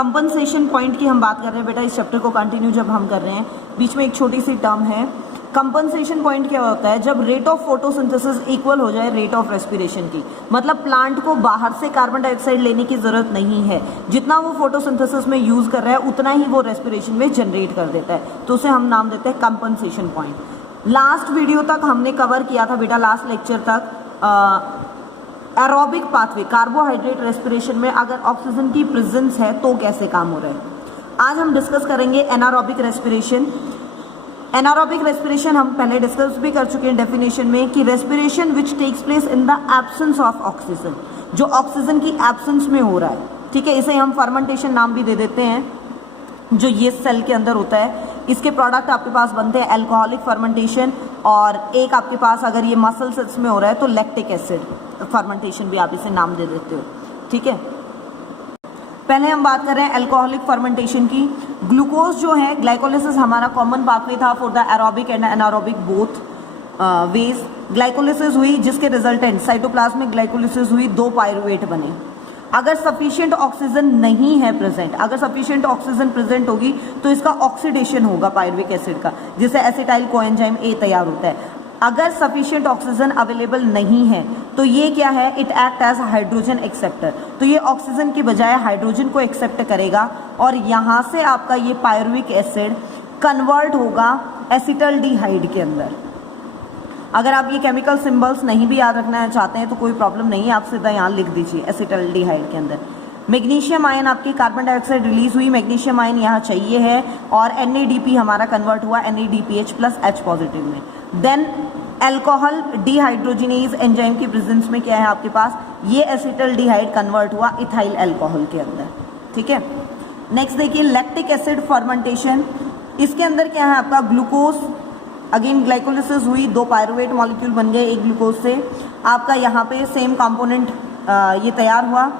Compensation point की हम बात कर रहे हैं बेटा, इस चैप्टर को कंटिन्यू जब हम कर रहे हैं, बीच में एक छोटी सी टर्म है कंपनसेशन पॉइंट। क्या होता है? जब रेट ऑफ फोटोसिंथेसिस इक्वल हो जाए रेट ऑफ रेस्पिरेशन की, मतलब प्लांट को बाहर से कार्बन डाइऑक्साइड लेने की जरूरत नहीं है, जितना वो फोटोसिंथेसिस में यूज कर रहा है उतना ही वो रेस्पिरेशन में जनरेट कर देता है, तो उसे हम नाम देते हैं कंपनसेशन पॉइंट। लास्ट वीडियो तक हमने कवर किया था बेटा, लास्ट लेक्चर तक एरोबिक पाथवे, कार्बोहाइड्रेट रेस्पिरेशन में अगर ऑक्सीजन की प्रेजेंस है तो कैसे काम हो रहा है। आज हम डिस्कस करेंगे एनारोबिक रेस्पिरेशन। एनारोबिक रेस्पिरेशन हम पहले डिस्कस भी कर चुके हैं डेफिनेशन में कि respiration which takes place in the absence of oxygen, जो ऑक्सीजन की एब्सेंस में हो रहा है, ठीक है। इसे हम फर्मेंटेशन नाम भी दे देते हैं, जो ये सेल के अंदर होता है। इसके प्रोडक्ट आपके पास बनते हैं अल्कोहलिक फर्मेंटेशन, और एक आपके पास अगर ये मसल सेल्स में हो रहा है तो लैक्टिक एसिड फर्मेंटेशन भी आप इसे नाम दे देते हो, ठीक है। पहले हम बात कर रहे हैं अल्कोहलिक फर्मेंटेशन की। ग्लूकोज जो है, ग्लाइकोलिसिस हमारा कॉमन पाथवे था for the aerobic and anaerobic both ways. Glycolysis हुई जिसके रिजल्टेंट साइटोप्लाज्मिक ग्लाइकोलिसिस हुई, 2 पायरुवेट बने। अगर सफिशिएंट ऑक्सीजन नहीं है प्रेजेंट, अगर सफिशिएंट ऑक्सीजन प्रेजेंट होगी तो इसका ऑक्सीडेशन होगा पायरुविक एसिड का, जिससे एसिटाइल कोएंजाइम ए तैयार होता है। अगर सफिशिएंट ऑक्सीजन अवेलेबल नहीं है तो ये क्या है, it act as hydrogen acceptor, तो ये ऑक्सीजन की बजाय हाइड्रोजन को एक्सेप्ट करेगा और यहाँ से आपका ये पायरुविक एसिड कन्वर्ट होगा एसिटल्डिहाइड के अंदर। अगर आप ये केमिकल सिंबल्स नहीं भी याद रखना चाहते हैं तो कोई प्रॉब्लम नहीं है, आप सीधा यहाँ लिख दीजिए एसिटल्डिहाइड के अंदर। मैग्नीशियम आयन, आपकी कार्बन डाइऑक्साइड रिलीज हुई, मैग्नीशियम आयन यहाँ चाहिए है, और NADP हमारा कन्वर्ट हुआ NADPH प्लस H पॉजिटिव में। देन अल्कोहल डिहाइड्रोजिनेज एंजाइम की प्रेजेंस में क्या है आपके पास, ये एसिटल्डिहाइड कन्वर्ट हुआ इथाइल अल्कोहल के अंदर, ठीक है। नेक्स्ट देखिए लैक्टिक एसिड फर्मेंटेशन। इसके अंदर क्या है आपका ग्लूकोज, अगेन ग्लाइकोलिसिस हुई, 2 पायरुवेट मॉलिक्यूल बन गए एक ग्लूकोज से, आपका यहाँ पे सेम कंपोनेंट ये तैयार हुआ,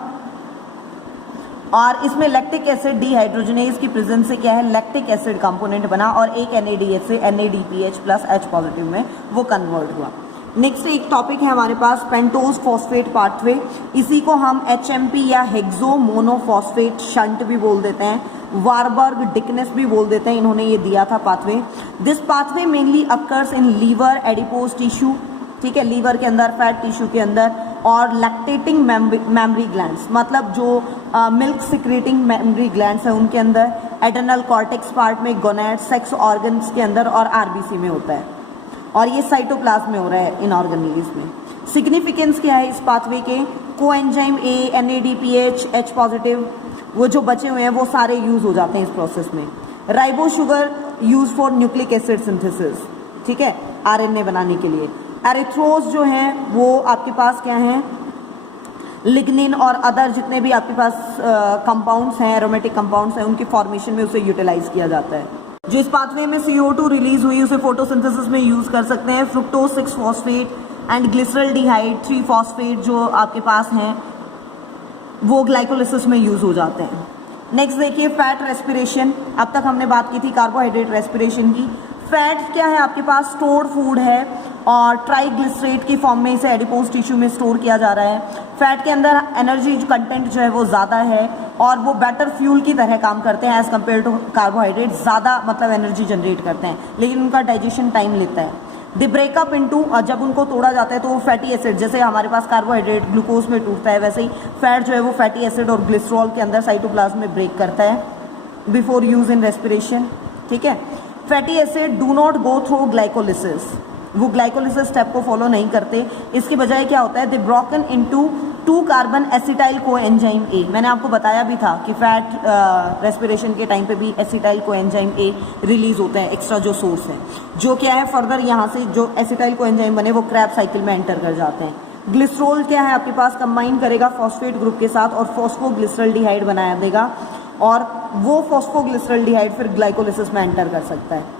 और इसमें लैक्टिक एसिड डिहाइड्रोजनेज की प्रेजेंस से क्या है लैक्टिक एसिड कंपोनेंट बना, और एक NADH से NADPH प्लस H पॉजिटिव में वो कन्वर्ट हुआ। नेक्स्ट एक टॉपिक है हमारे पास पेंटोज फॉस्फेट पाथवे। इसी को हम HMP या हेक्सो मोनोफॉस्फेट शंट भी बोल देते हैं, वारबर्ग डिकनेस भी बोल देते हैं, इन्होंने ये दिया था pathway. This pathway mainly occurs in liver adipose tissue, ठीक है, लीवर के अंदर, फैट टिश्यू के अंदर, और लैक्टेटिंग मेमरी ग्लैंड्स, मतलब जो मिल्क सिक्रेटिंग मेमरी ग्लैंड्स है उनके अंदर, एडर्नल कॉर्टेक्स पार्ट में, गोनैड, सेक्स ऑर्गन्स के अंदर और RBC में होता है, और ये साइटोप्लाज्म में हो रहा है इन ऑर्गेनेल्स में। सिग्निफिकेंस क्या है इस पाथवे के, coenzyme A, NADPH, H positive, वो जो बचे हुए हैं वो सारे यूज हो जाते हैं इस प्रोसेस में। Ribo sugar use for nucleic acid synthesis, ठीक है, RNA बनाने के लिए। एरिथ्रोज जो हैं वो आपके पास क्या हैं, लिग्निन और अदर जितने भी आपके पास कंपाउंड्स हैं, एरोमेटिक कंपाउंड्स हैं, उनकी फॉर्मेशन में उसे यूटिलाइज किया जाता है। जो इस पाथवे में CO2 रिलीज हुई उसे फोटोसिंथेसिस में यूज कर सकते हैं। Fructose 6 phosphate and glyceraldehyde 3 phosphate जो आपके पास हैं वो ग्लाइकोलिसिस में यूज हो जाते हैं। नेक्स्ट देखिए फैट रेस्पिरेशन। अब तक हमने बात की थी कार्बोहाइड्रेट रेस्पिरेशन की। फैट क्या है आपके पास, स्टोर्ड फूड है, और ट्राइग्लिसराइड की फॉर्म में इसे एडिपोज टिश्यू में स्टोर किया जा रहा है। फैट के अंदर एनर्जी कंटेंट जो है वो ज़्यादा है, और वो बेटर फ्यूल की तरह काम करते हैं एज कम्पेयर टू कार्बोहाइड्रेट, ज़्यादा मतलब एनर्जी जनरेट करते हैं, लेकिन उनका डाइजेशन टाइम लेता है। दे ब्रेकअप इनटू, जब उनको तोड़ा जाता है तो वो फैटी एसिड, जैसे हमारे पास कार्बोहाइड्रेट ग्लूकोज में टूटता है वैसे ही फैट जो है वो फैटी एसिड और ग्लिसरॉल के अंदर साइटोप्लाज्म में ब्रेक करता है बिफोर यूज इन रेस्पिरेशन, ठीक है। Fatty acid do not go through glycolysis, वो ग्लाइकोलिसिस स्टेप को फॉलो नहीं करते, इसके बजाय क्या होता है, they broken into 2 carbon acetyl coenzyme A। मैंने आपको बताया भी था कि फैट रेस्पिरेशन के टाइम पे भी एसिटाइल कोएंजाइम A रिलीज होता है, एक्स्ट्रा जो सोर्स है, जो क्या है फर्दर यहाँ से जो एसिटाइल कोएंजाइम बने वो क्रैब साइकिल में एंटर कर जाते हैं। ग्लिसरॉल क्या है आपके पास, कंबाइन करेगा फॉस्फेट ग्रुप के साथ और फॉस्फोग्लिसरल्डिहाइड बनाया देगा, और वो फॉस्फोग्लिसरल्डिहाइड फिर ग्लाइकोलिसिस में एंटर कर सकता है।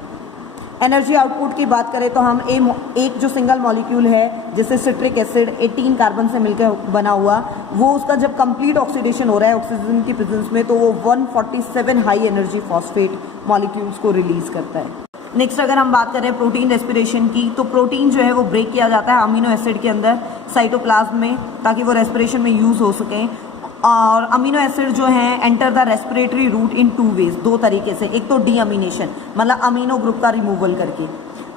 एनर्जी आउटपुट की बात करें तो हम एक जो सिंगल मॉलिक्यूल है जैसे सिट्रिक एसिड 18 कार्बन से मिलकर बना हुआ, वो उसका जब कंप्लीट ऑक्सीडेशन हो रहा है ऑक्सीजन की प्रेजेंस में तो वो 147 हाई एनर्जी फॉस्फेट मॉलिक्यूल्स को रिलीज करता है। नेक्स्ट अगर हम बात करें प्रोटीन रेस्पिरेशन की, तो प्रोटीन जो है वो ब्रेक किया जाता है अमीनो एसिड के अंदर साइटोप्लाज्म में, ताकि वो रेस्पिरेशन में यूज हो सकें। और अमीनो एसिड जो है enter the respiratory route in 2 ways, 2 तरीके से। एक तो डीअमीनेशन, मतलब अमीनो ग्रुप का रिमूवल करके।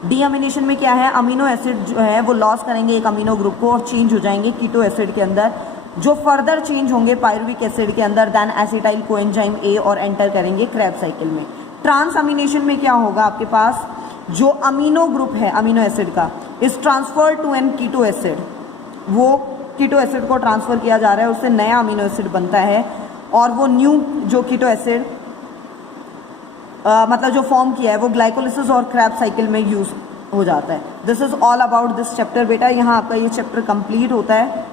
डीअमीनेशन में क्या है, अमीनो एसिड जो है वो लॉस करेंगे एक अमीनो ग्रुप को और चेंज हो जाएंगे कीटो एसिड के अंदर, जो फर्दर चेंज होंगे पायरुविक एसिड के अंदर, देन एसिटाइल कोएंजाइम ए और एंटर करेंगे क्रेब्स साइकिल में। ट्रांसअमीनेशन में क्या होगा, आपके पास जो अमीनो ग्रुप है अमीनो एसिड का is transfer to an keto acid, वो कीटो एसिड को ट्रांसफर किया जा रहा है, उससे नया अमीनो एसिड बनता है और वो न्यू जो कीटो एसिड मतलब जो फॉर्म किया है वो ग्लाइकोलिसिस और क्रेब्स साइकिल में यूज हो जाता है। This is all about this chapter बेटा। यहाँ आपका ये चैप्टर कंप्लीट होता है।